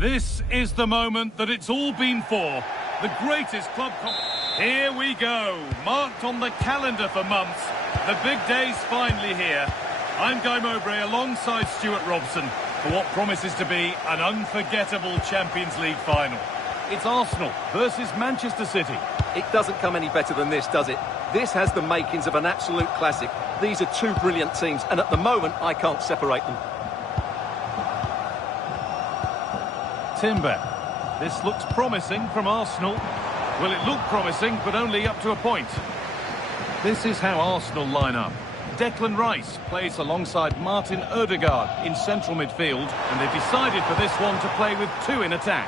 This is the moment that it's all been for. The greatest club... Here we go. Marked on the calendar for months. The big day's finally here. I'm Guy Mowbray alongside Stuart Robson for what promises to be an unforgettable Champions League final. It's Arsenal versus Manchester City. It doesn't come any better than this, does it? This has the makings of an absolute classic. These are two brilliant teams, and at the moment, I can't separate them. Timber. This looks promising from Arsenal. Well, it looked promising, but only up to a point. This is how Arsenal line up. Declan Rice plays alongside Martin Odegaard in central midfield, and they've decided for this one to play with two in attack.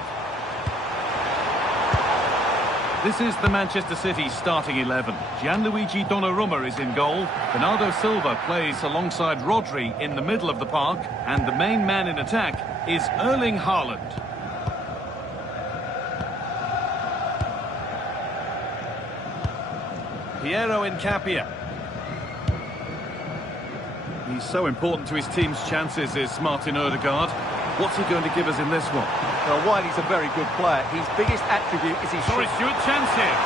This is the Manchester City starting 11. Gianluigi Donnarumma is in goal. Bernardo Silva plays alongside Rodri in the middle of the park, and the main man in attack is Erling Haaland. Piero Incapia. He's so important to his team's chances, is Martin Odegaard. What's he going to give us in this one? Well, while he's a very good player, his biggest attribute is his... Sorry, Stuart, chance here.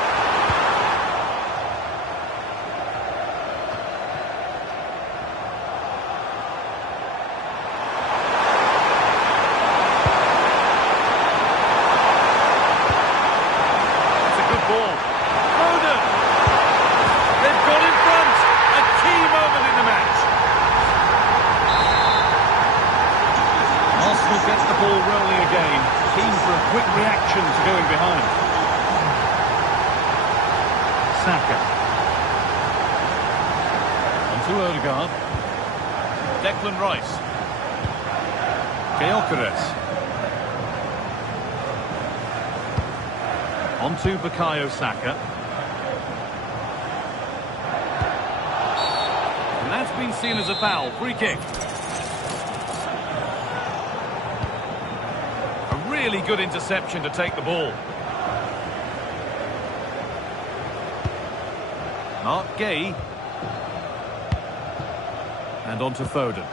That's a good ball. Foden! They've got in front. A key moment in the match. Arsenal gets the ball rolling again, keen for a quick reaction to going behind. Saka. On to Odegaard. Declan Rice. Gyökeres. On to Bukayo Saka. And that's been seen as a foul. Free kick. Really good interception to take the ball. Mark Gay. And on to Foden.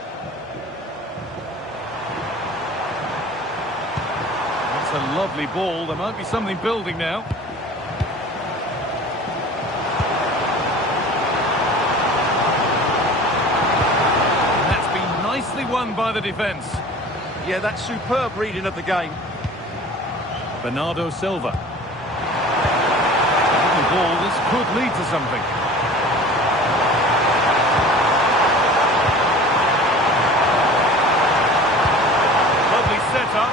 That's a lovely ball. There might be something building now. And that's been nicely won by the defence. Yeah, that's superb reading of the game. Bernardo Silva. Lovely ball, this could lead to something. Lovely setup.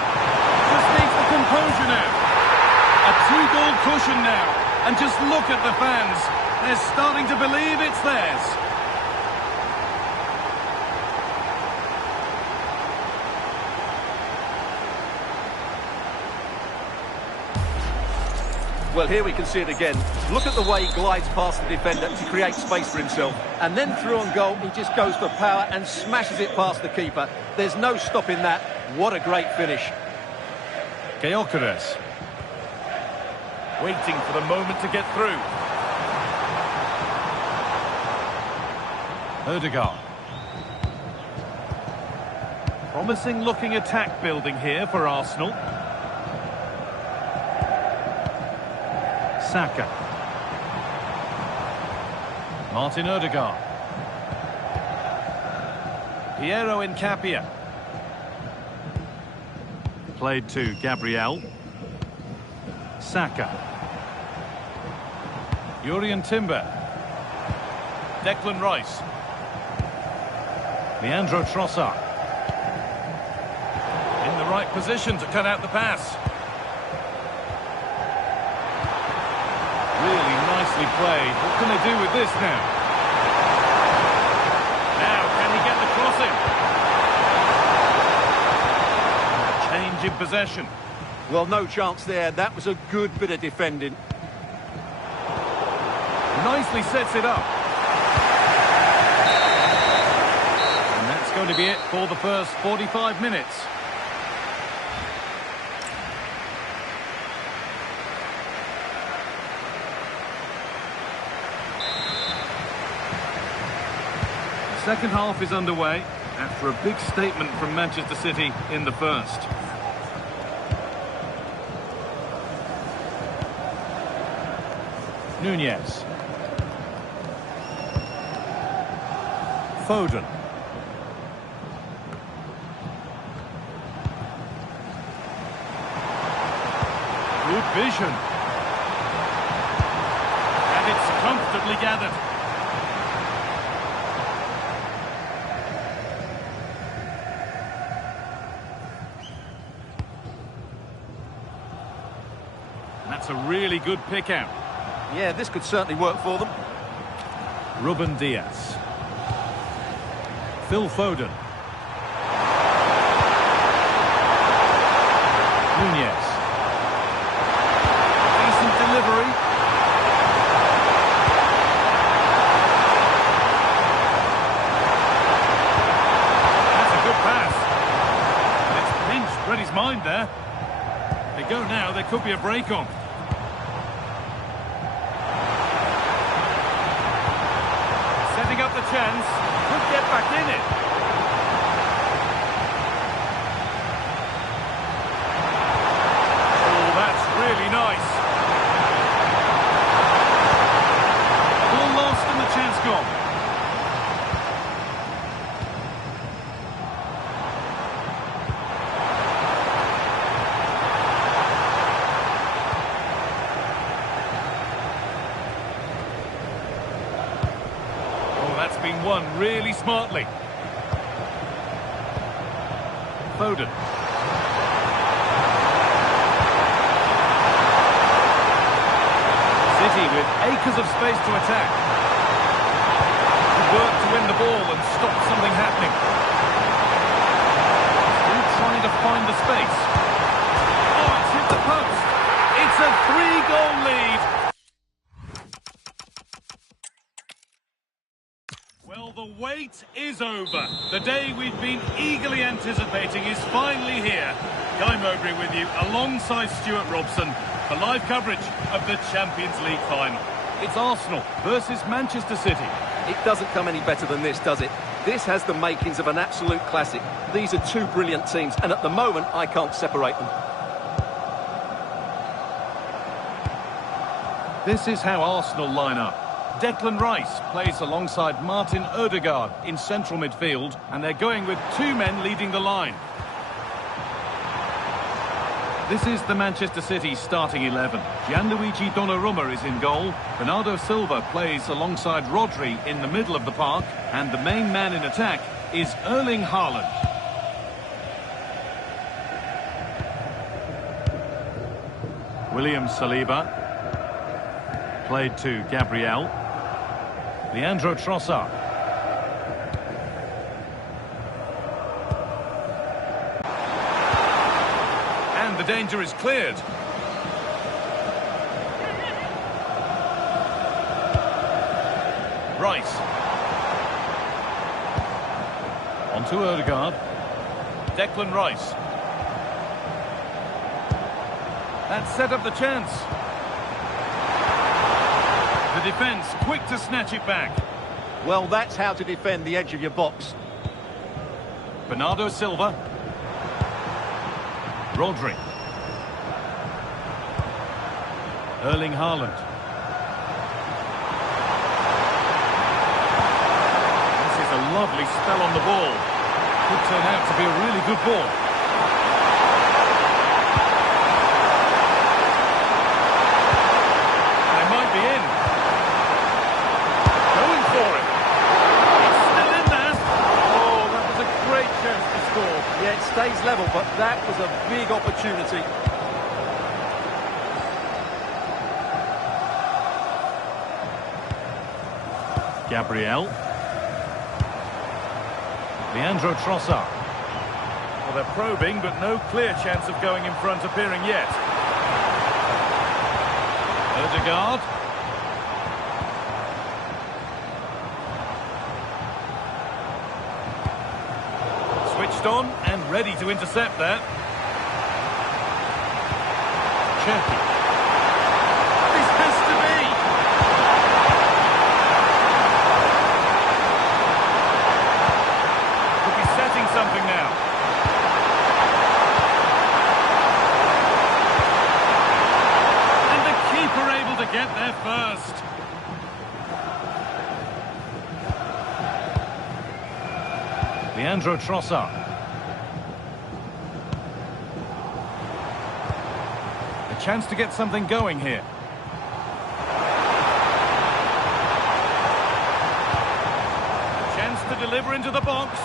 Just needs the composure now. A two-goal cushion now. And just look at the fans. They're starting to believe it's theirs. Well, here we can see it again. Look at the way he glides past the defender to create space for himself. And then through on goal, he just goes for power and smashes it past the keeper. There's no stopping that. What a great finish. Gyökeres. Waiting for the moment to get through. Odegaard. Promising looking attack building here for Arsenal. Saka. Martin Odegaard. Piero Incapia. Played to Gabriel. Saka. Urian Timber. Declan Rice. Leandro Trossard. In the right position to cut out the pass. Really nicely played. What can they do with this now? Now, can he get the crossing? Change in possession. Well, no chance there. That was a good bit of defending. Nicely sets it up. And that's going to be it for the first 45 minutes. Second half is underway after a big statement from Manchester City in the first. Nunez. Foden. Good vision. And it's comfortably gathered. That's a really good pick out. Yeah, this could certainly work for them. Ruben Diaz. Phil Foden. Nunez. Decent delivery. That's a good pass. It's pinched Reddy's mind there. They go now, there could be a break on. Setting up the chance, could get back in it. Oh, that's really nice. Ball lost and the chance gone. That's been won really smartly. Foden. City with acres of space to attack. Good work to win the ball and stop something happening. Still trying to find the space. Oh, it's hit the post. It's a 3-goal lead. Well, the wait is over. The day we've been eagerly anticipating is finally here. Guy Mowbray with you, alongside Stuart Robson, for live coverage of the Champions League final. It's Arsenal versus Manchester City. It doesn't come any better than this, does it? This has the makings of an absolute classic. These are two brilliant teams, and at the moment, I can't separate them. This is how Arsenal line up. Declan Rice plays alongside Martin Odegaard in central midfield, and they're going with two men leading the line. This is the Manchester City starting 11. Gianluigi Donnarumma is in goal. Bernardo Silva plays alongside Rodri in the middle of the park, and the main man in attack is Erling Haaland. William Saliba. Played to Gabriel. Leandro Trossard. And the danger is cleared. Rice. On to Odegaard. Declan Rice. That set up the chance. The defence quick to snatch it back. Well, that's how to defend the edge of your box. Bernardo Silva. Rodri. Erling Haaland. This is a lovely spell on the ball. Could turn out to be a really good ball. They might be in. Going for it. It's still in there. Oh, that was a great chance to score. Yeah, it stays level, but that was a big opportunity. Gabriel. Leandro Trossard. Well, they're probing, but no clear chance of going in front appearing yet. Odegaard. Switched on and ready to intercept that. Cherky. This has to be. Could be setting something now. And the keeper able to get there first. burst. Leandro Trossard. A chance to get something going here. A chance to deliver into the box.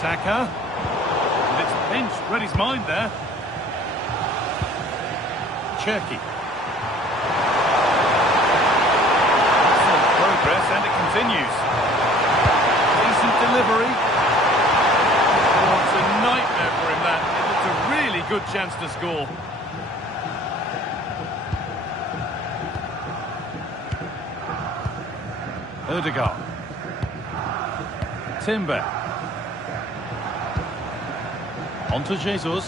Saka. And it's pinched, read his mind there. Cherky. Excellent progress, and it continues. Decent delivery. Oh, it's a nightmare for him, that. It looks a really good chance to score. Odegaard. Timber. On to Jesus.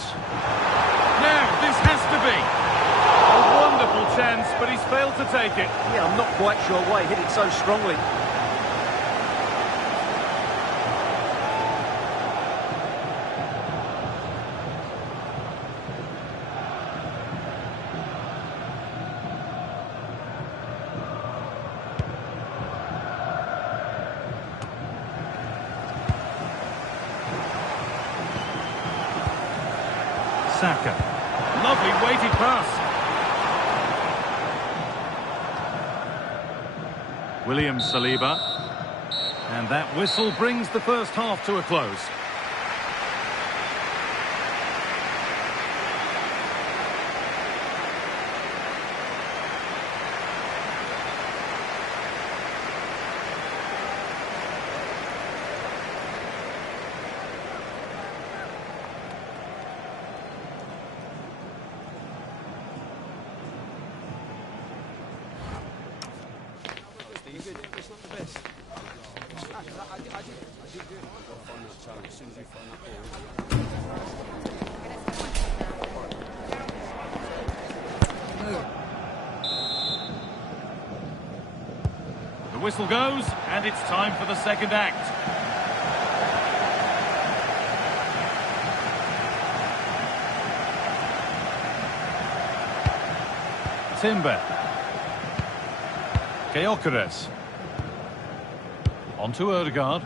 Now, this has to be a wonderful chance, but he's failed to take it. Yeah, I'm not quite sure why he hit it so strongly. Saka. Lovely weighted pass. William Saliba. And that whistle brings the first half to a close. The whistle goes, and it's time for the second act. Timber. Gyökeres. On to Odegaard.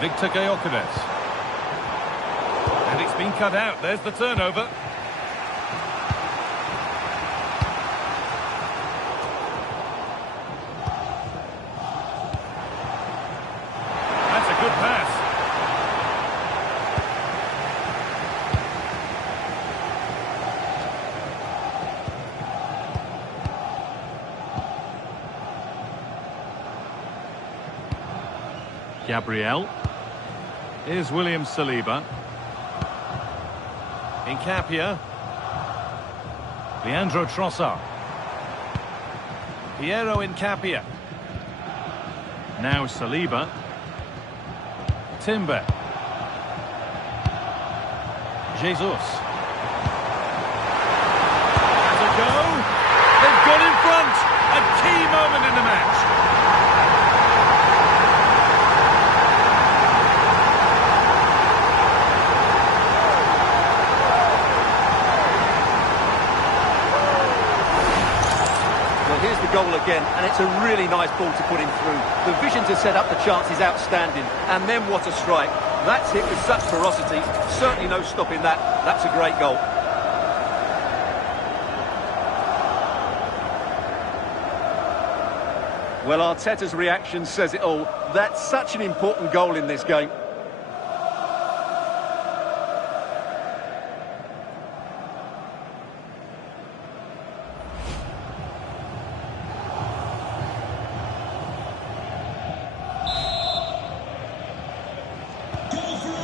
Victor Gyökeres. And it's been cut out. There's the turnover. That's a good pass. Gabriel. Here's William Saliba. Nkapia. Leandro Trossard. Piero Nkapia. Now Saliba. Timber. Jesus. Has a go. They've got in front. A key moment in the match. Here's the goal again, and it's a really nice ball to put him through. The vision to set up the chance is outstanding, and then what a strike. That's hit with such ferocity, certainly no stopping that. That's a great goal. Well, Arteta's reaction says it all. That's such an important goal in this game.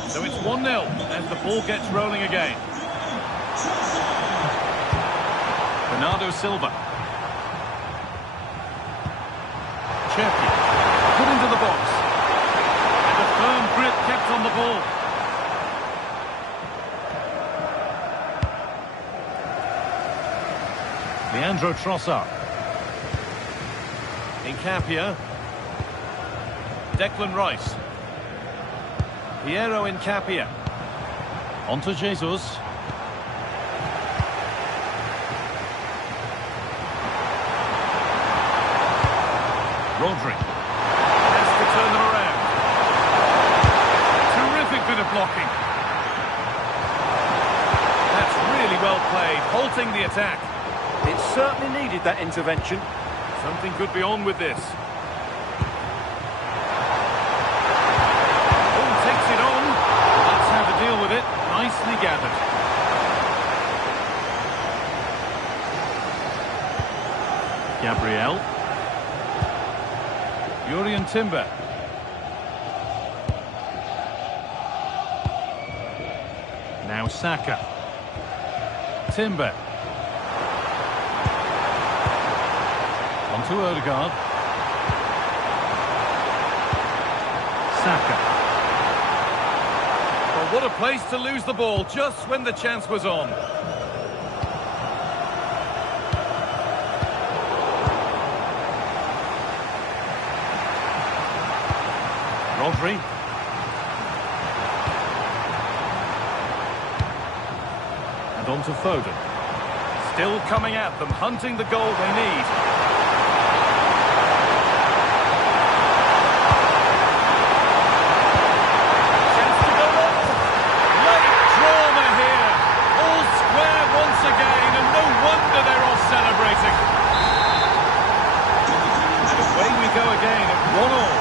So it's 1-0 as the ball gets rolling again. Bernardo Silva. Cherky. Put into the box. And a firm grip kept on the ball. Leandro Trossard. Nkapia. Declan Rice. Piero Nkapia. On to Jesus. Rodri has to turn them around. Terrific bit of blocking. That's really well played, halting the attack. It certainly needed that intervention. Something could be on with this. Oh, takes it on. That's how to deal with it. Nicely gathered. Gabriel. Jurriën Timber. Now Saka. Timber. On to Ødegaard. Saka. Well, what a place to lose the ball just when the chance was on. Rodri. And on to Foden. Still coming at them, hunting the goal they need. Chance to go long. Late drama here. All square once again, and no wonder they're off celebrating. And away we go again at 1-1.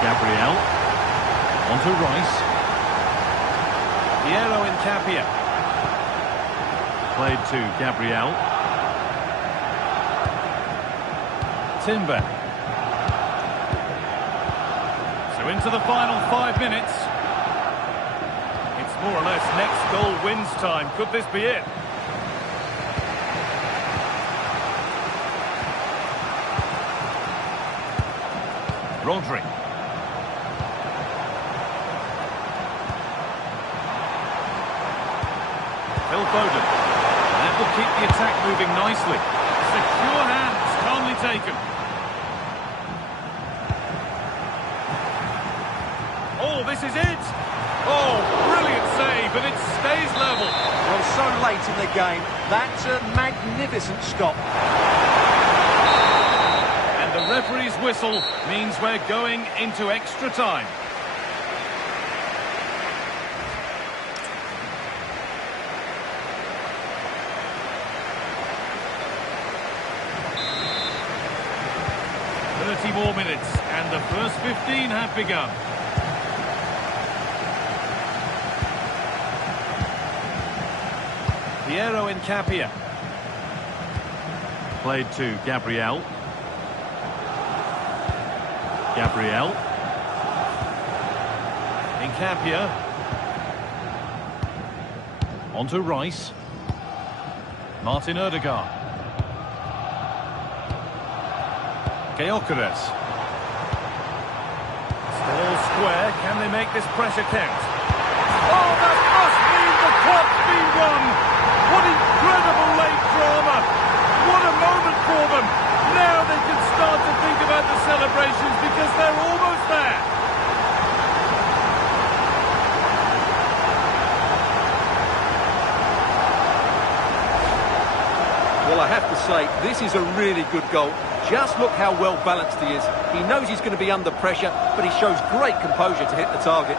Gabriel. On to Rice. Piero Incapia. Played to Gabriel. Timber. So into the final 5 minutes. It's more or less next goal wins time. Could this be it? Rodri. Phil Foden. That will keep the attack moving nicely. Secure hands, calmly taken. Oh, this is it! Oh, brilliant save, and it stays level. Well, so late in the game. That's a magnificent stop. And the referee's whistle means we're going into extra time. More minutes, and the first 15 have begun. Piero Incapia. Played to Gabriel. Gabriel. Incapia. On to Rice. Martin Ødegaard. Gyökeres. Still all square. Can they make this pressure count? Oh, that must mean the clock's been run. What incredible late drama. What a moment for them. Now they can start to think about the celebrations because they're almost there. Well, I have to say, this is a really good goal. Just look how well balanced he is. He knows he's going to be under pressure, but he shows great composure to hit the target.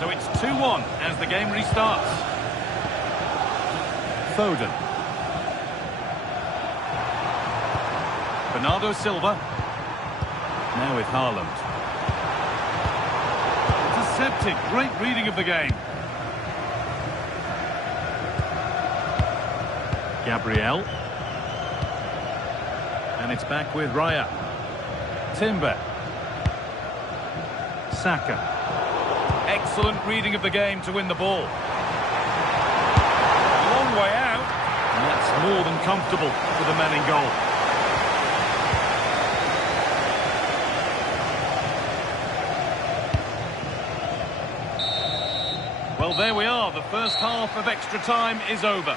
So it's 2-1 as the game restarts. Foden. Bernardo Silva. Now with Haaland. Intercepted. Great reading of the game. Gabriel. And it's back with Raya. Timber. Saka. Excellent reading of the game to win the ball. Long way out. And that's more than comfortable for the man in goal. Well, there we are. The first half of extra time is over.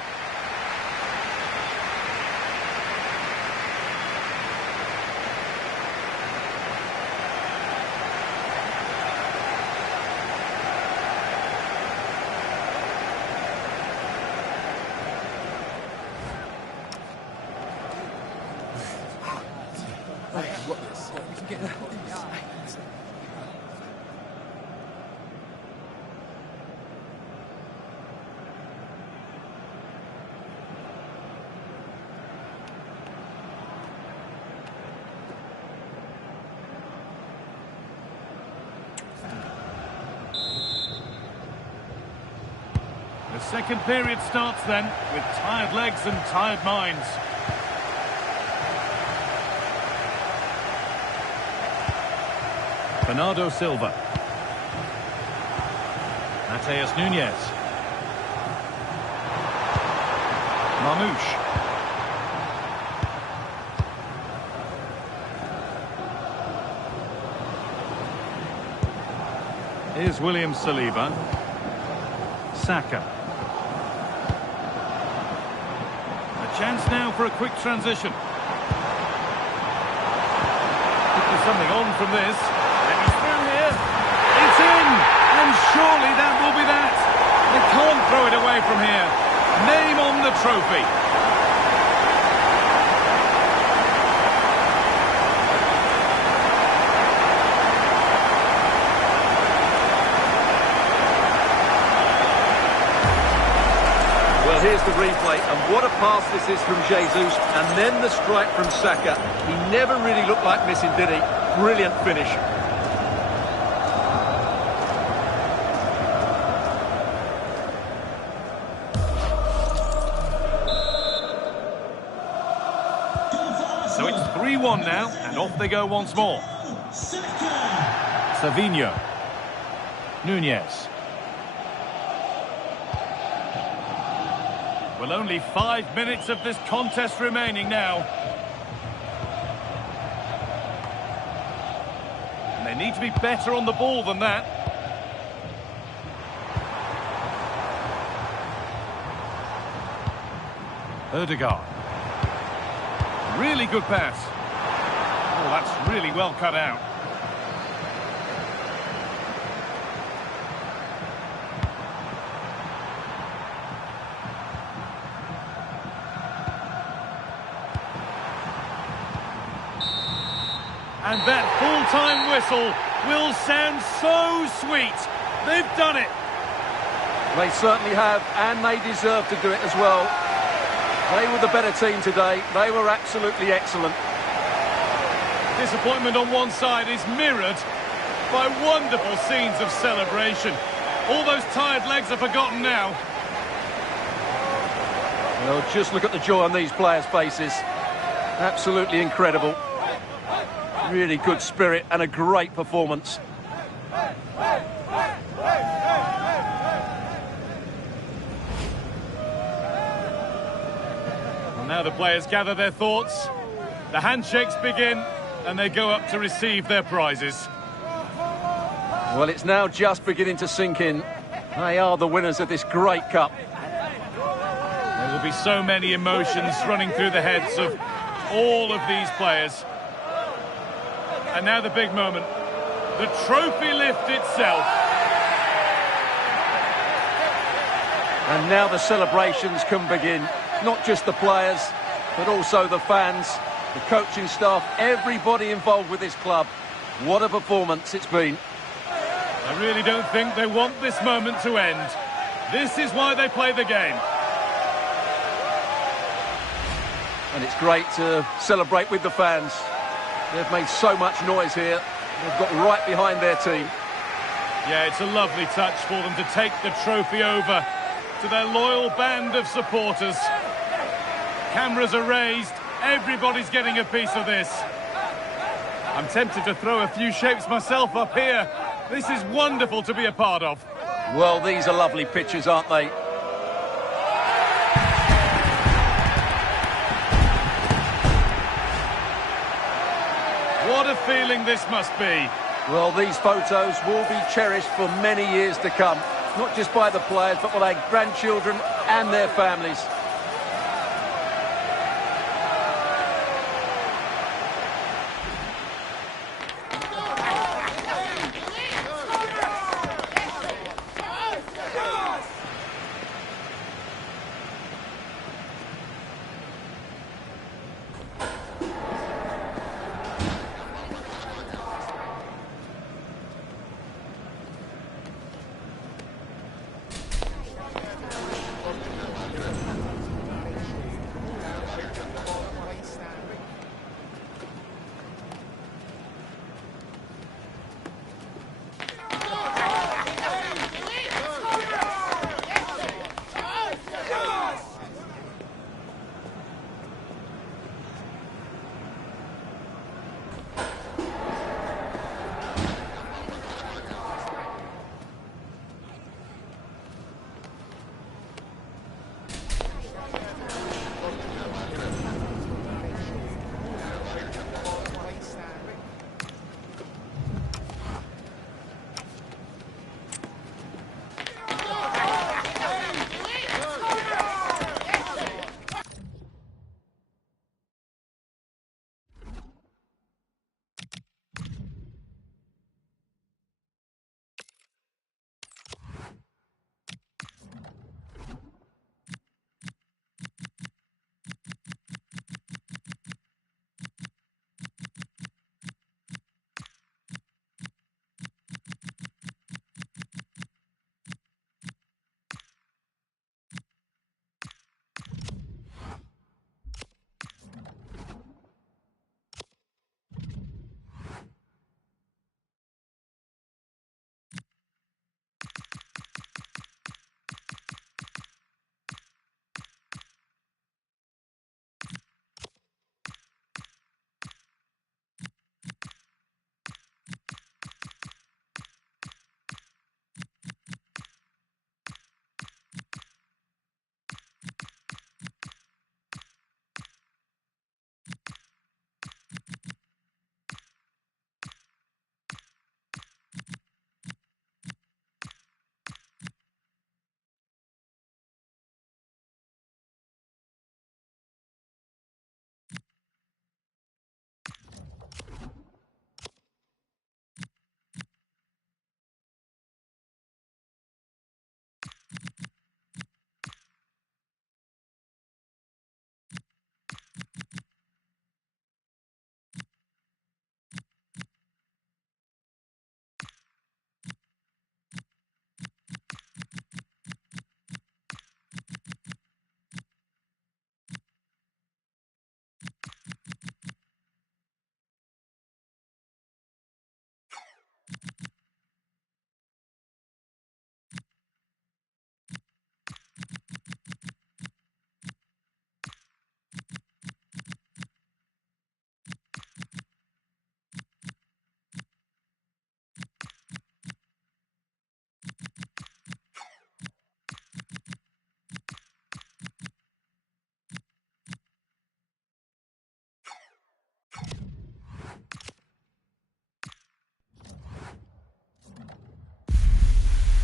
The second period starts then, with tired legs and tired minds. Bernardo Silva. Mateus Nunes. Marmouche. Here's William Saliba. Saka. Chance now for a quick transition. Could be something on from this. And he's through here. It's in! And surely that will be that. They can't throw it away from here. Name on the trophy. Well, here's the replay, and what a pass this is from Jesus, and then the strike from Saka. He never really looked like missing, did he? Brilliant finish. So it's 3-1 now, and off they go once more. Savinho. Nunes. Well, only 5 minutes of this contest remaining now. And they need to be better on the ball than that. Ødegaard. Really good pass. Oh, that's really well cut out. And that full-time whistle will sound so sweet. They've done it. They certainly have, and they deserve to do it as well. They were the better team today. They were absolutely excellent. Disappointment on one side is mirrored by wonderful scenes of celebration. All those tired legs are forgotten now. Well, just look at the joy on these players' faces. Absolutely incredible. Really good spirit and a great performance. Well, now the players gather their thoughts. The handshakes begin and they go up to receive their prizes. Well, it's now just beginning to sink in. They are the winners of this great cup. There will be so many emotions running through the heads of all of these players. And now the big moment, the trophy lift itself. And now the celebrations can begin. Not just the players, but also the fans, the coaching staff, everybody involved with this club. What a performance it's been. I really don't think they want this moment to end. This is why they play the game. And it's great to celebrate with the fans. They've made so much noise here. They've got right behind their team. Yeah, it's a lovely touch for them to take the trophy over to their loyal band of supporters. Cameras are raised. Everybody's getting a piece of this. I'm tempted to throw a few shapes myself up here. This is wonderful to be a part of. Well, these are lovely pictures, aren't they? What a feeling this must be. Well, these photos will be cherished for many years to come. not just by the players, but by their grandchildren and their families.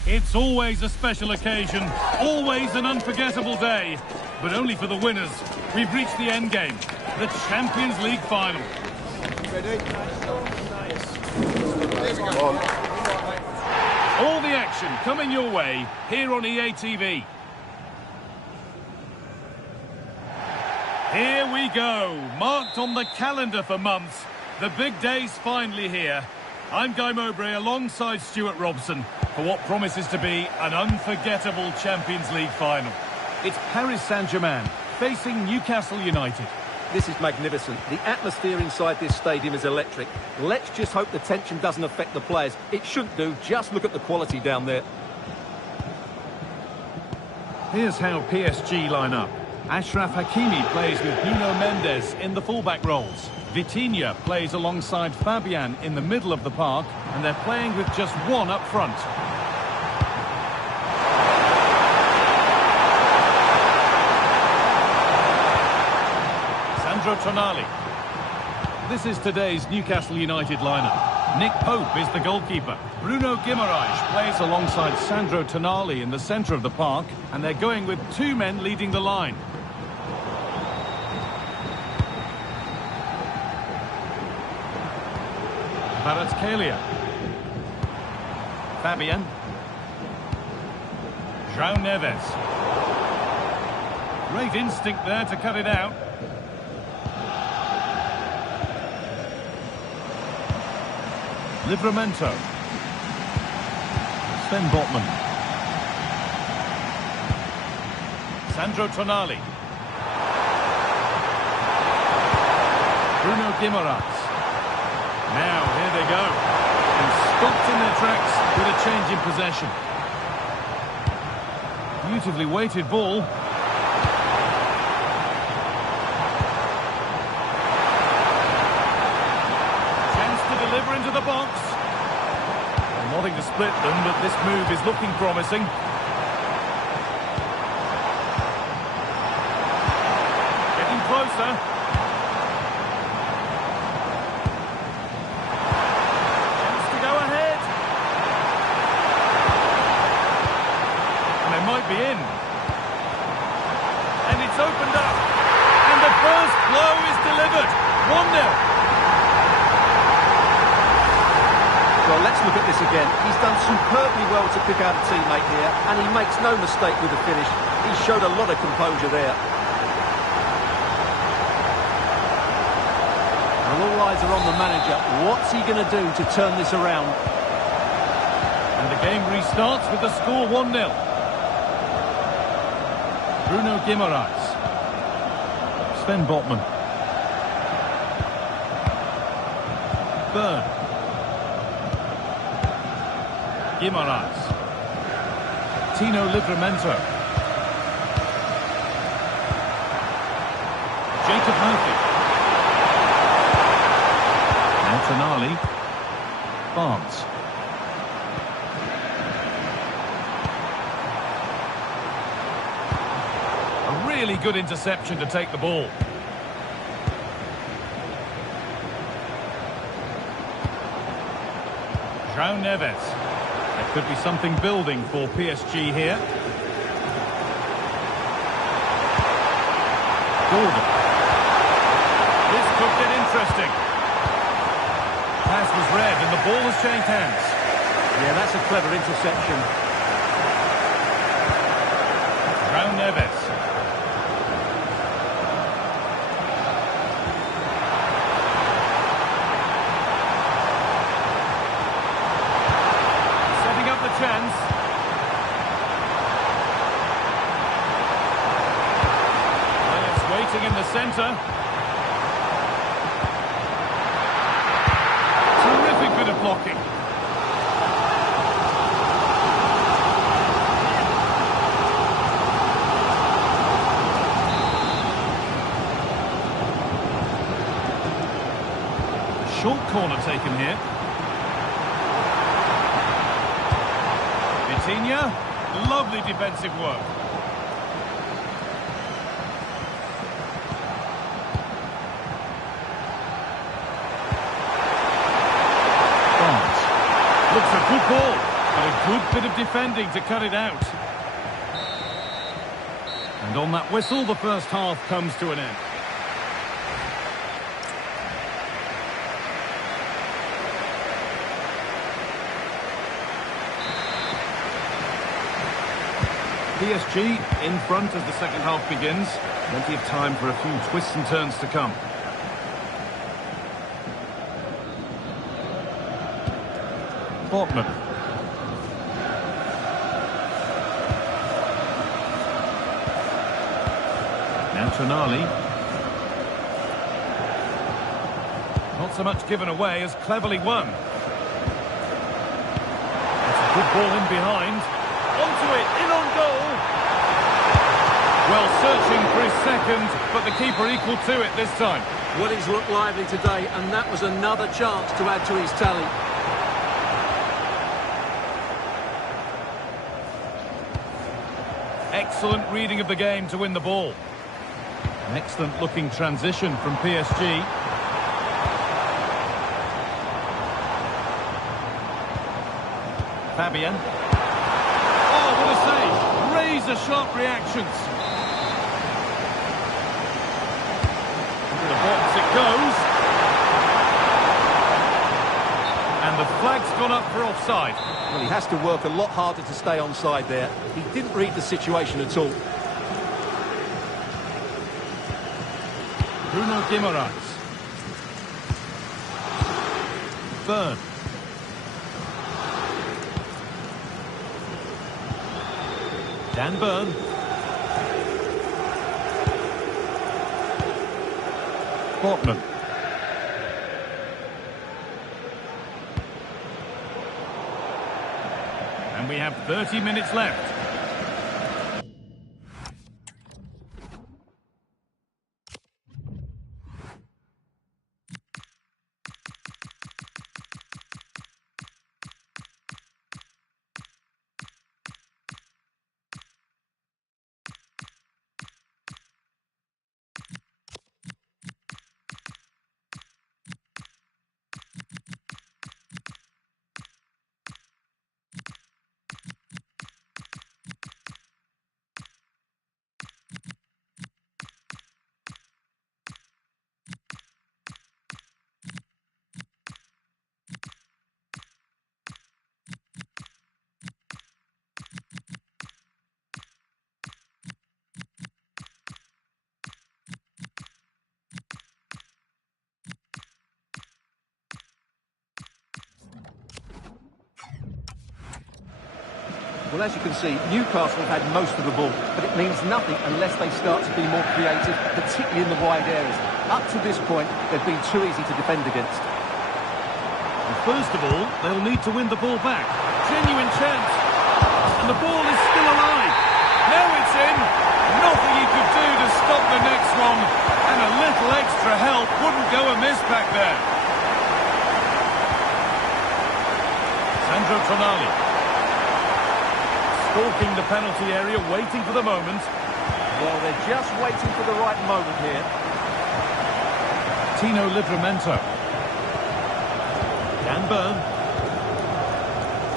It's always a special occasion, always an unforgettable day, but only for the winners. We've reached the end game, the Champions League final. Ready? All the action coming your way here on EA TV. Here we go, marked on the calendar for months. The big day's finally here. I'm Guy Mowbray alongside Stuart Robson for what promises to be an unforgettable Champions League final. It's Paris Saint-Germain facing Newcastle United. This is magnificent. The atmosphere inside this stadium is electric. Let's just hope the tension doesn't affect the players. It shouldn't do. Just look at the quality down there. Here's how PSG line up. Achraf Hakimi plays with Nuno Mendes in the fullback roles. Vitinha plays alongside Fabian in the middle of the park, and they're playing with just one up front. Sandro Tonali. This is today's Newcastle United lineup. Nick Pope is the goalkeeper. Bruno Guimaraes plays alongside Sandro Tonali in the centre of the park, and they're going with two men leading the line. Kvaratskhelia. Fabian. João Neves. Great instinct there to cut it out. Livramento. Sven Botman. Sandro Tonali. Bruno Guimaraes. Now, here they go. And stopped in their tracks with a change in possession. Beautifully weighted ball. Chance to deliver into the box. Wanting to split them, but this move is looking promising. Getting closer. Chance to go ahead. And they might be in. And it's opened up. And the first blow is delivered. 1-0. Well, let's look at this again. He's done superbly well to pick out a teammate here, and he makes no mistake with the finish. He showed a lot of composure there. And all eyes are on the manager. What's he going to do to turn this around? And the game restarts with the score 1-0. Bruno Guimaraes. Sven Botman. Byrne. Guimaraes. Tino Livramento. Jacob Murphy. Now Tonali. Barnes. A really good interception to take the ball. João Neves. There could be something building for PSG here. Gordon. This could get interesting. Pass was read and the ball has changed hands. Yeah, that's a clever interception. João Neves. Chance. Players waiting in the centre. Terrific bit of blocking. A short corner taken here. Lovely defensive work. Barnes. Looks a good ball, but a good bit of defending to cut it out. And on that whistle, the first half comes to an end. PSG in front as the second half begins. Plenty of time for a few twists and turns to come. Botman. Now Tonali. Not so much given away as cleverly won. That's a good ball in behind. Onto it, in on goal. Well, searching for his second, but the keeper equal to it this time. Well, he's looked lively today, and that was another chance to add to his tally. Excellent reading of the game to win the ball. An excellent looking transition from PSG. Fabian. Oh, what a save! Razor-sharp reactions. Into the box it goes. And the flag's gone up for offside. Well, he has to work a lot harder to stay onside there. He didn't read the situation at all. Bruno Guimaraes. Byrne. Dan Byrne. Botman. And we have 30 minutes left. Well, as you can see, Newcastle have had most of the ball, but it means nothing unless they start to be more creative, particularly in the wide areas. Up to this point, they've been too easy to defend against. And first of all, they'll need to win the ball back. Genuine chance. And the ball is still alive. Now it's in. Nothing he could do to stop the next one. And a little extra help wouldn't go amiss back there. Sandro Tonali. Stalking the penalty area, waiting for the moment. Well, they're just waiting for the right moment here. Tino Livramento. Dan Byrne.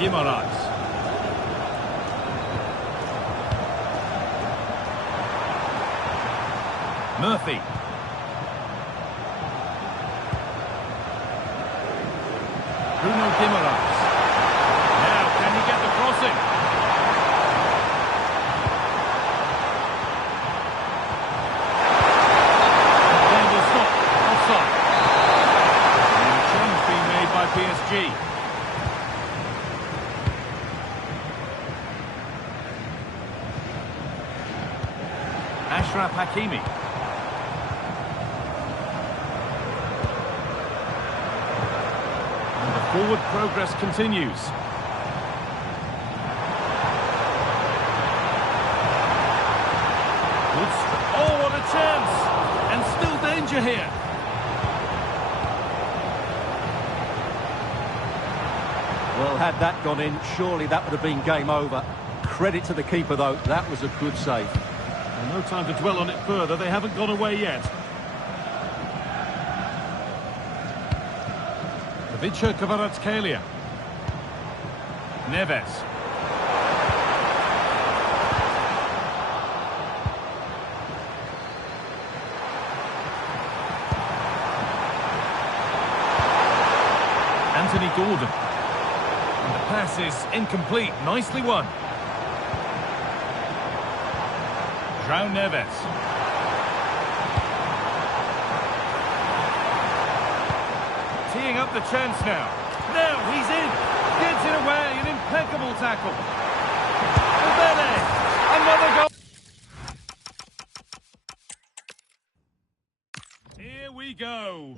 Guimaraes. Murphy. Bruno Guimaraes. Now, can he get the crossing? PSG. Ashraf Hakimi. And the forward progress continues. Oh, what a chance! And still danger here. Well, had that gone in, surely that would have been game over. Credit to the keeper, though. That was a good save. Well, no time to dwell on it further. They haven't gone away yet. Ivica Kvaratskhelia. Neves. Anthony Gordon. And the pass is incomplete. Nicely won. João Neves. Teeing up the chance now. Now he's in. Gets it away. An impeccable tackle. Mbele. Another goal. Here we go.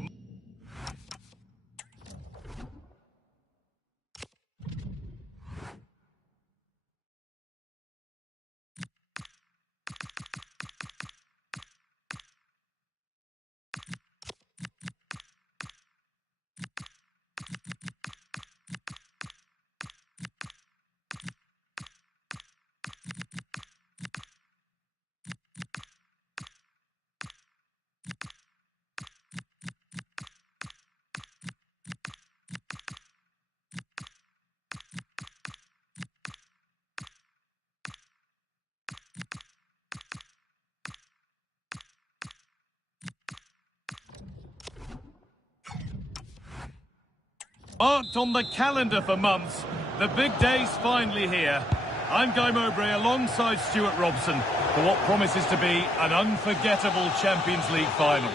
Marked on the calendar for months. The big day's finally here. I'm Guy Mowbray alongside Stuart Robson for what promises to be an unforgettable Champions League final.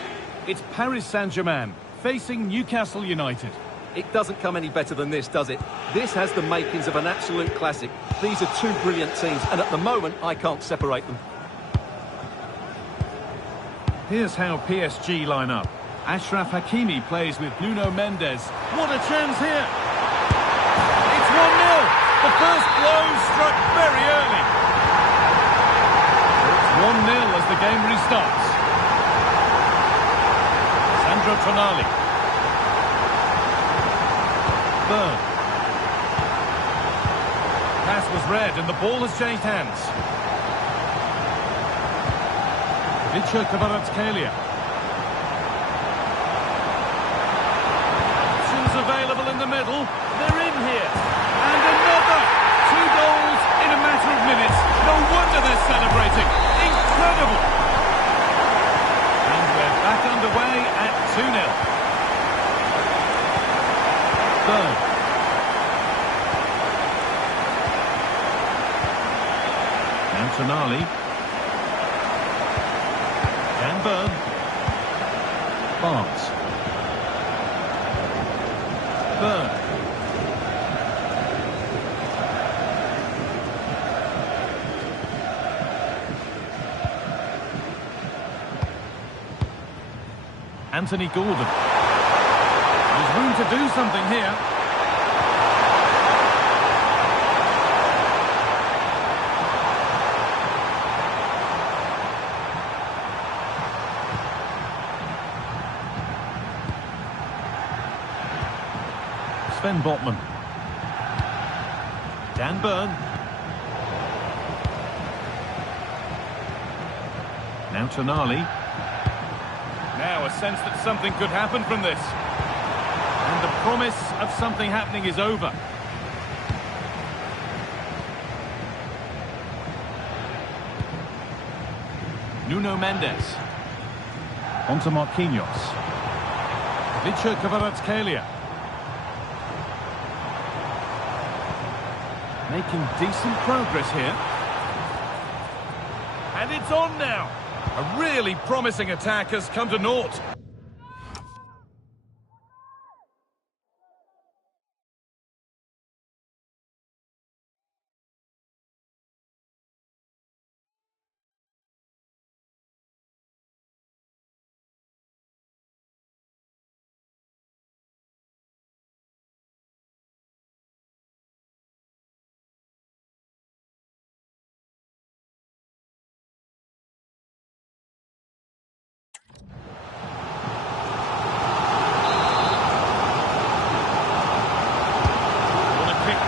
It's Paris Saint-Germain facing Newcastle United. It doesn't come any better than this, does it? This has the makings of an absolute classic. These are two brilliant teams, and at the moment, I can't separate them. Here's how PSG line up. Achraf Hakimi plays with Nuno Mendes. What a chance here! It's 1-0. The first blow struck very early. It's 1-0 as the game restarts. Sandro Tonali. Bird. Pass was read and the ball has changed hands. Kvaratskhelia. Options available in the middle. They're in here. And another! 2 goals in a matter of minutes. No wonder they're celebrating. Incredible! And we're back underway at 2-0. Bird. Now Tonali. Dan Burn. Barnes. Burn. Anthony Gordon. There's room to do something here. Sven Botman. Dan Burn. Now Tonali. Now a sense that something could happen from this. And the promise of something happening is over. Nuno Mendes. Onto Marquinhos. Kvaratskhelia. Making decent progress here. And it's on now. A really promising attack has come to naught.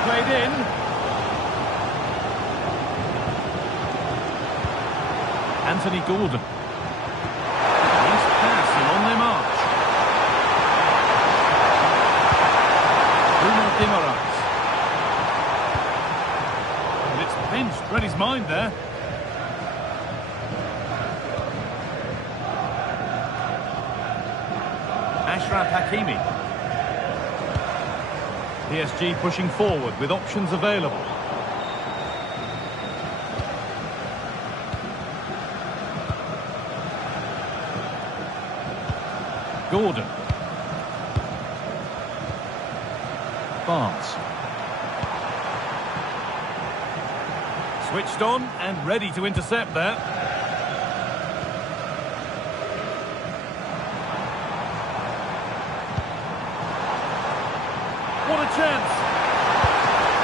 Played in. Anthony Gordon. Nice pass and on their march. Bruno Guimaraes. And it's pinched, read his mind there. Achraf Hakimi. PSG pushing forward with options available. Gordon. Barnes. Switched on and ready to intercept there. What a chance!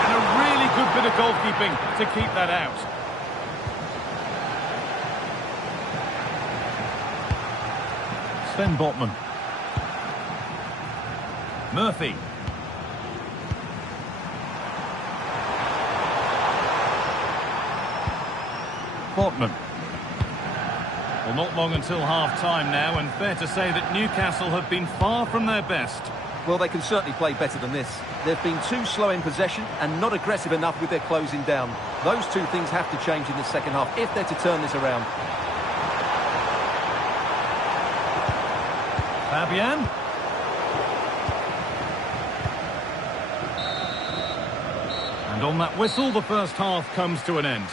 And a really good bit of goalkeeping to keep that out. Sven Botman. Murphy. Botman. Well, not long until half-time now, and fair to say that Newcastle have been far from their best. Well, they can certainly play better than this. They've been too slow in possession and not aggressive enough with their closing down. Those two things have to change in the second half if they're to turn this around. Fabian. And on that whistle, the first half comes to an end.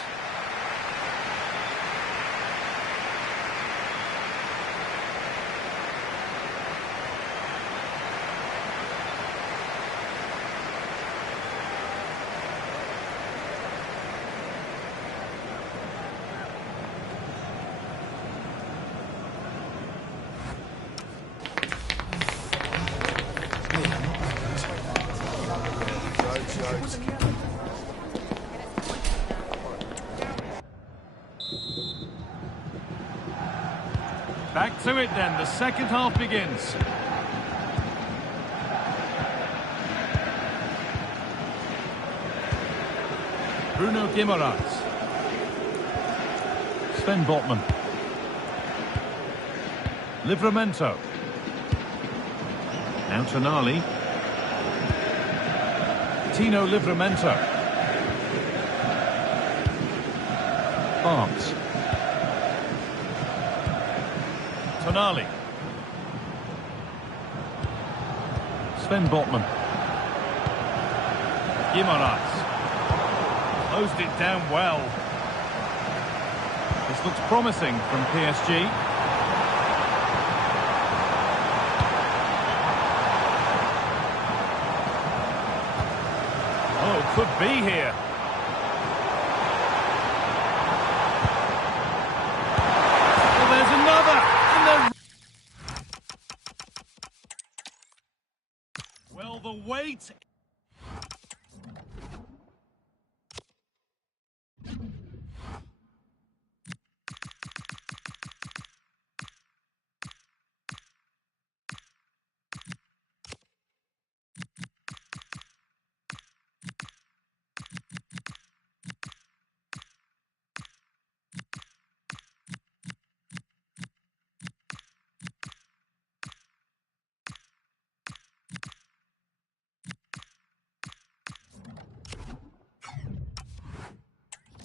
Back to it then, the second half begins. Bruno Guimaraes. Sven Botman. Livramento. Now Tonali. Tino Livramento. Barnes. Tonali. Sven Botman. Guimaraes. Closed it down well. This looks promising from PSG. Oh, could be here. Well, there's another. Well, the wait.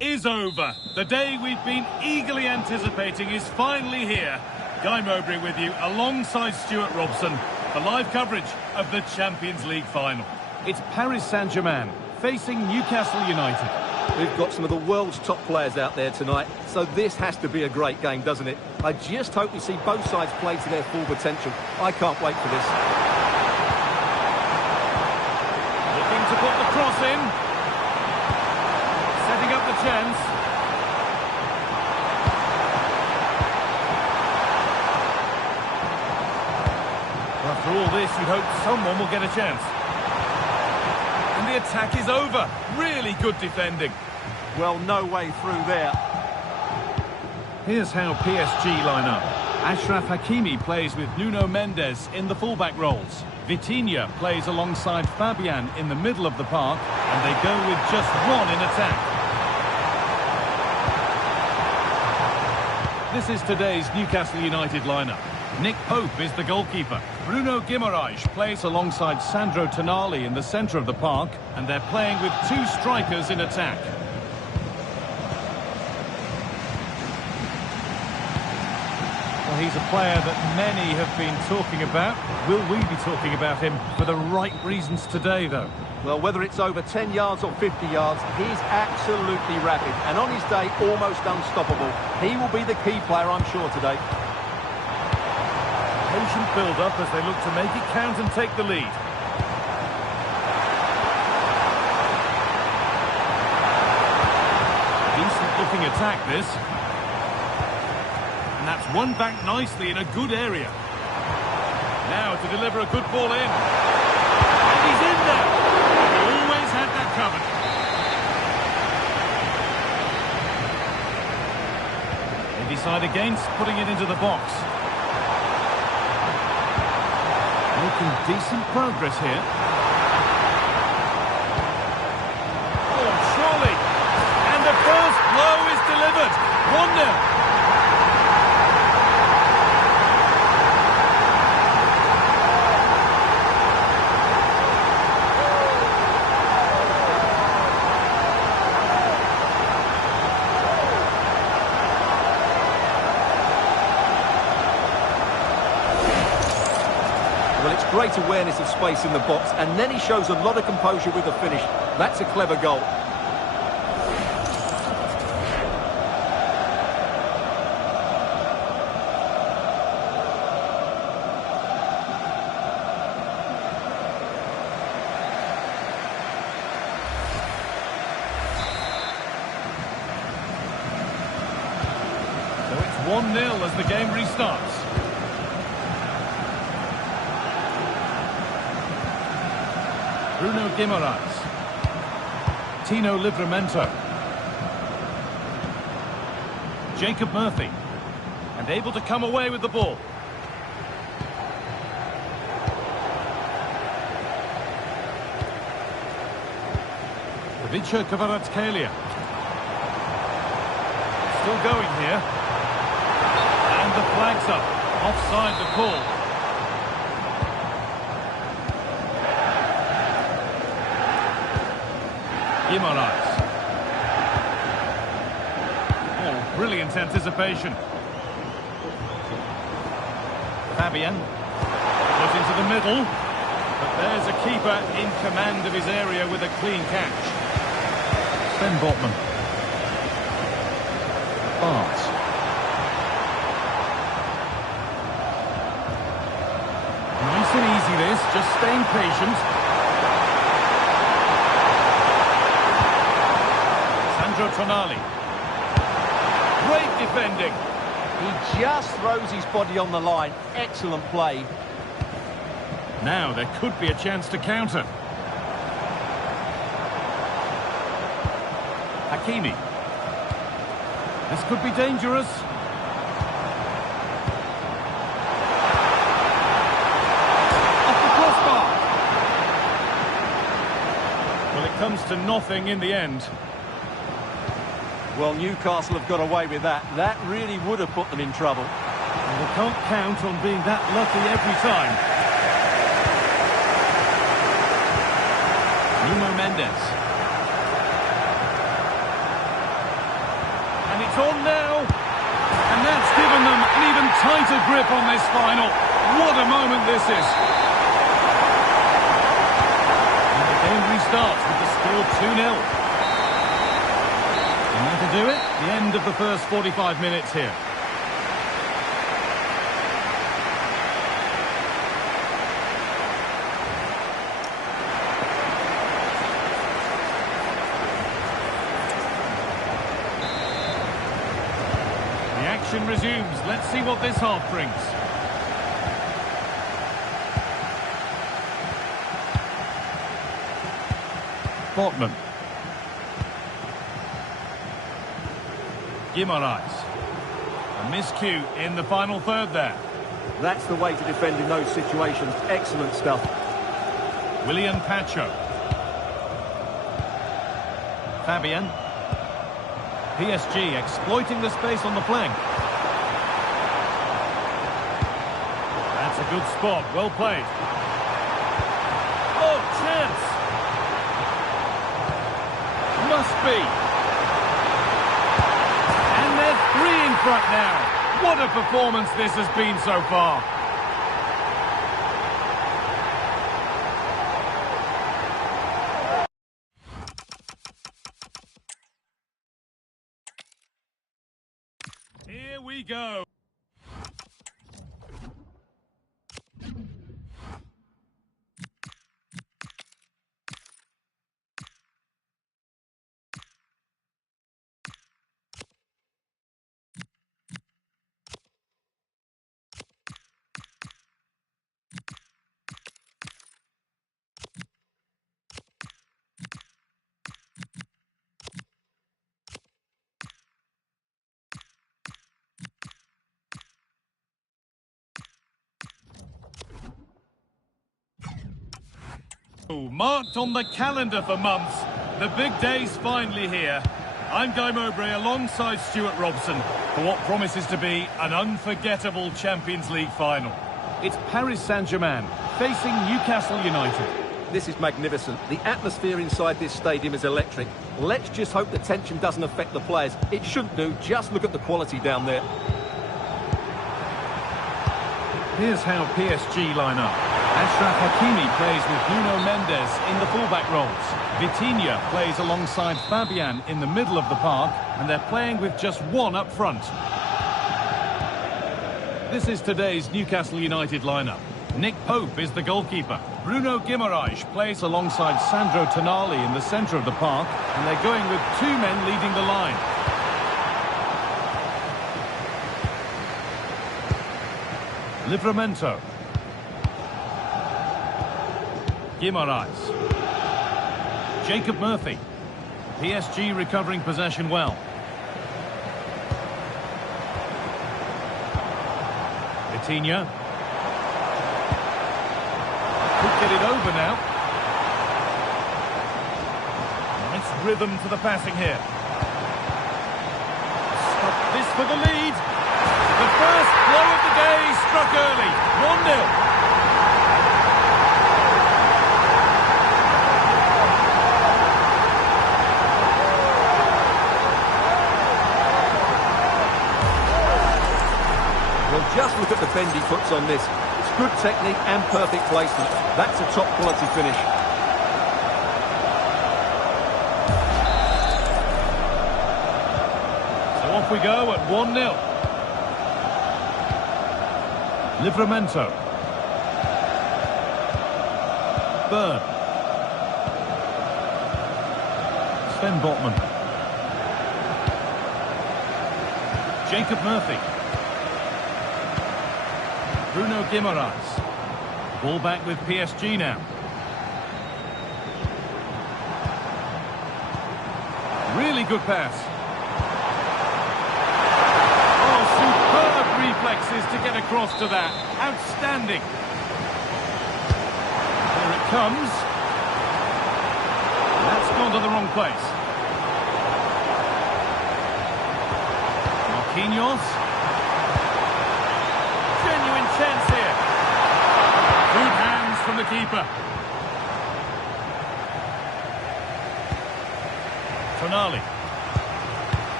Is over. The day we've been eagerly anticipating is finally here. Guy Mowbray with you alongside Stuart Robson for live coverage of the Champions League final. It's Paris Saint-Germain facing Newcastle United. We've got some of the world's top players out there tonight, so this has to be a great game, doesn't it? I just hope we see both sides play to their full potential. I can't wait for this. Looking to put the cross in. Setting up the chance. After all this, you'd hope someone will get a chance. And the attack is over. Really good defending. Well, no way through there. Here's how PSG line up. Achraf Hakimi plays with Nuno Mendes in the fullback roles. Vitinha plays alongside Fabian in the middle of the park, and they go with just one in attack. This is today's Newcastle United lineup. Nick Pope is the goalkeeper. Bruno Guimaraes plays alongside Sandro Tonali in the centre of the park, and they're playing with two strikers in attack. Well, he's a player that many have been talking about. Will we be talking about him for the right reasons today, though? Well, whether it's over 10 yards or 50 yards, he's absolutely rapid. And on his day, almost unstoppable. He will be the key player, I'm sure, today. Patient build-up as they look to make it count and take the lead. Decent-looking attack, this. And that's won back nicely in a good area. Now to deliver a good ball in. And he's in there. He always had that covered. They decide against putting it into the box. Making decent progress here. Oh, surely. And the first blow is delivered. 1-0. Well, it's great awareness of space in the box, and then he shows a lot of composure with the finish. That's a clever goal. So it's 1-0 as the game restarts. Bruno Guimaraes. Tino Livramento. Jacob Murphy. And able to come away with the ball. Ivica Kvaratskhelia. Still going here. And the flag's up. Offside the call. Guimaraes. Oh, brilliant anticipation. Fabian. Put into the middle. But there's a keeper in command of his area with a clean catch. Sven Botman. Barnes. Nice and easy this, just staying patient. Sandro Tonali. Great defending. He just throws his body on the line. Excellent play. Now there could be a chance to counter. Hakimi. This could be dangerous. Off the crossbar. Well, it comes to nothing in the end. Well, Newcastle have got away with that. That really would have put them in trouble. And they can't count on being that lucky every time. Nuno Mendes. And it's on now. And that's given them an even tighter grip on this final. What a moment this is. And the game restarts with the score 2-0. And that'll do it. The end of the first 45 minutes here. The action resumes. Let's see what this half brings. Botman. Guimaraes. A miscue in the final third there. That's the way to defend in those situations. Excellent stuff. William Pacho. Fabian. PSG exploiting the space on the flank. That's a good spot. Well played. Oh, chance. Must be. And they're 3 in front now. What a performance this has been so far. Here we go. Marked on the calendar for months. The big day's finally here. I'm Guy Mowbray alongside Stuart Robson for what promises to be an unforgettable Champions League final. It's Paris Saint-Germain facing Newcastle United. This is magnificent. The atmosphere inside this stadium is electric. Let's just hope the tension doesn't affect the players. It shouldn't do. Just look at the quality down there. Here's how PSG line up. Achraf Hakimi plays with Bruno Mendes in the fullback roles. Vitinha plays alongside Fabian in the middle of the park, and they're playing with just one up front. This is today's Newcastle United lineup. Nick Pope is the goalkeeper. Bruno Guimaraes plays alongside Sandro Tonali in the centre of the park, and they're going with two men leading the line. Livramento. Guimaraes. Jacob Murphy. PSG recovering possession well. Vitinha. Could get it over now. Nice rhythm to the passing here. Stop this for the lead. The first blow of the day struck early. 1-0. Just look at the bend he puts on this. It's good technique and perfect placement. That's a top quality finish. So off we go at 1-0. Livramento. Bird. Sven Botman. Jacob Murphy. Bruno Guimaraes. Ball back with PSG now. Really good pass. Oh, superb reflexes to get across to that. Outstanding. Here it comes. That's gone to the wrong place. Marquinhos. Genuine chance here. Good hands from the keeper. Tonali.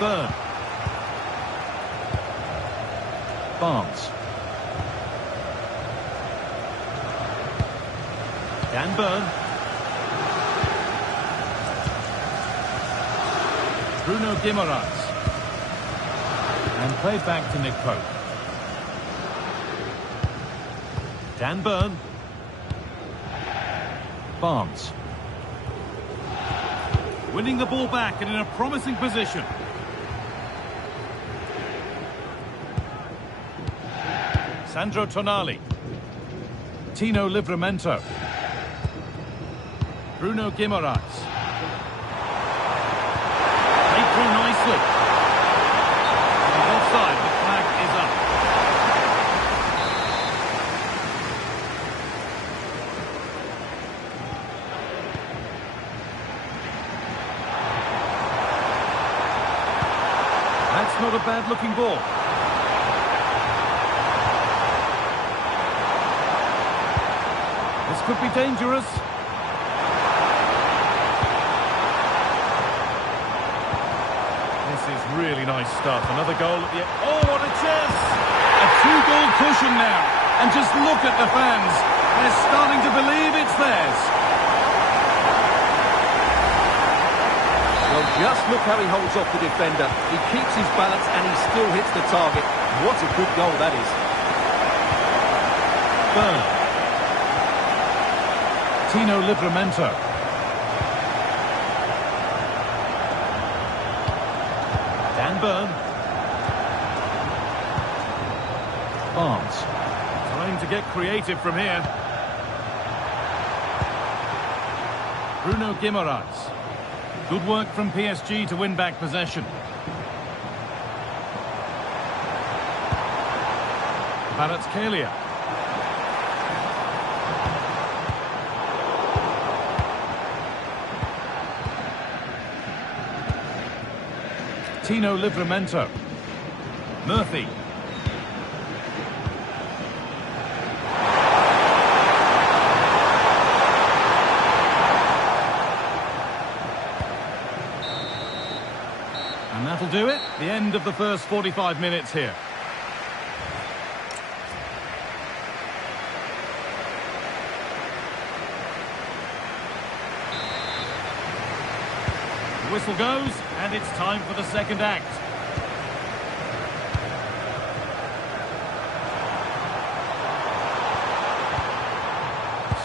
Burn. Barnes. Dan Burn. Bruno Guimaraes. And played back to Nick Pope. Dan Burn. Barnes. Winning the ball back and in a promising position. Sandro Tonali. Tino Livramento. Bruno Guimaraes. Played through nicely. He's offside, the flag is up. That's not a bad-looking ball. This could be dangerous. This is really nice stuff. Another goal at the end. Oh, what a chance! A two-goal cushion now. And just look at the fans. They're starting to believe it's theirs. Well, just look how he holds off the defender. He keeps his balance and he still hits the target. What a good goal that is. Burn. Tino Livramento. Dan Burn. Barnes. Time to get creative from here. Bruno Guimaraes. Good work from PSG to win back possession. Kvaratskhelia. Tino Livramento. Murphy. And that'll do it. The end of the first 45 minutes here. Whistle goes, and it's time for the second act.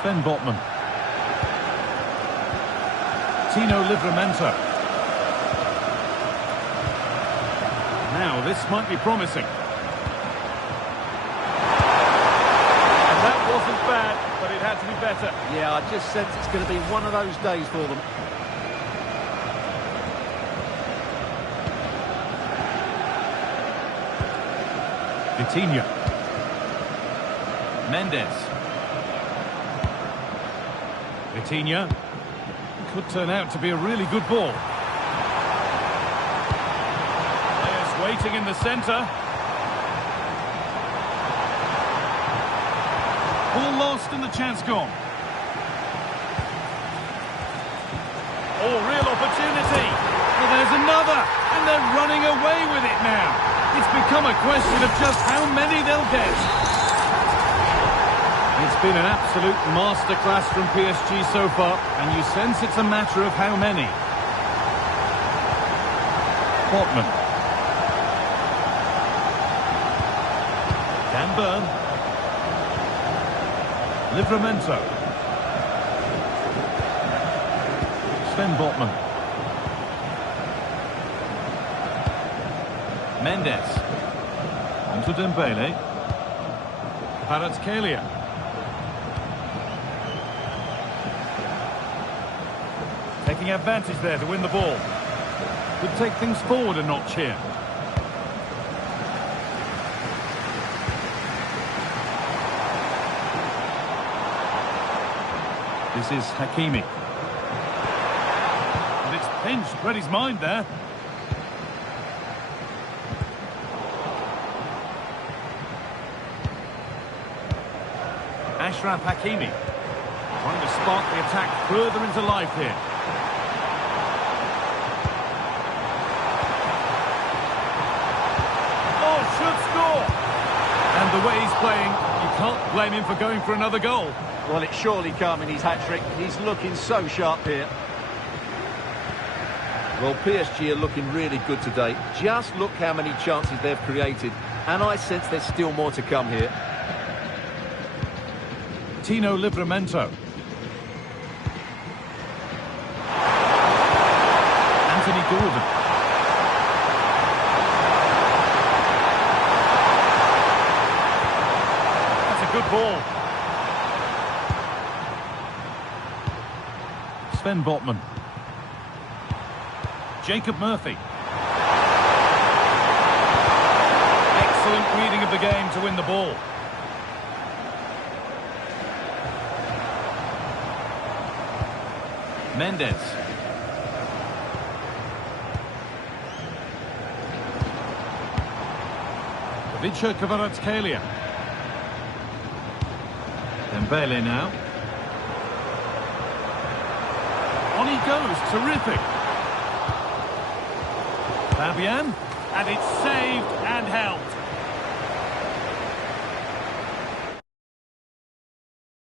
Sven Botman. Tino Livramento. Now, this might be promising. And that wasn't bad, but it had to be better. Yeah, I just sense it's going to be one of those days for them. Vitinha. Mendes. Vitinha. Could turn out to be a really good ball. Players waiting in the centre. Ball lost and the chance gone. Oh, real opportunity. Well, there's another, and they're running away with it now. It's become a question of just how many they'll get. It's been an absolute masterclass from PSG so far, and you sense it's a matter of how many. Botman. Dan Burn. Livramento. Sven Botman. Mendes. On to Dembele. Kvaratskhelia. Taking advantage there to win the ball. Could take things forward a notch here. This is Hakimi. And it's pinched, read his mind there. Ashraf Hakimi. Trying to spark the attack further into life here. Should score. And the way he's playing, you can't blame him for going for another goal. Well, it's surely come in his hat-trick. He's looking so sharp here. Well, PSG are looking really good today. Just look how many chances they've created. And I sense there's still more to come here. Tino Livramento. Anthony Gordon. Good ball. Sven Botman. Jacob Murphy. Excellent reading of the game to win the ball. Mendes. Ivica Kvaratskhelia. Dembele now. On he goes, terrific. Fabian, and it's saved and held.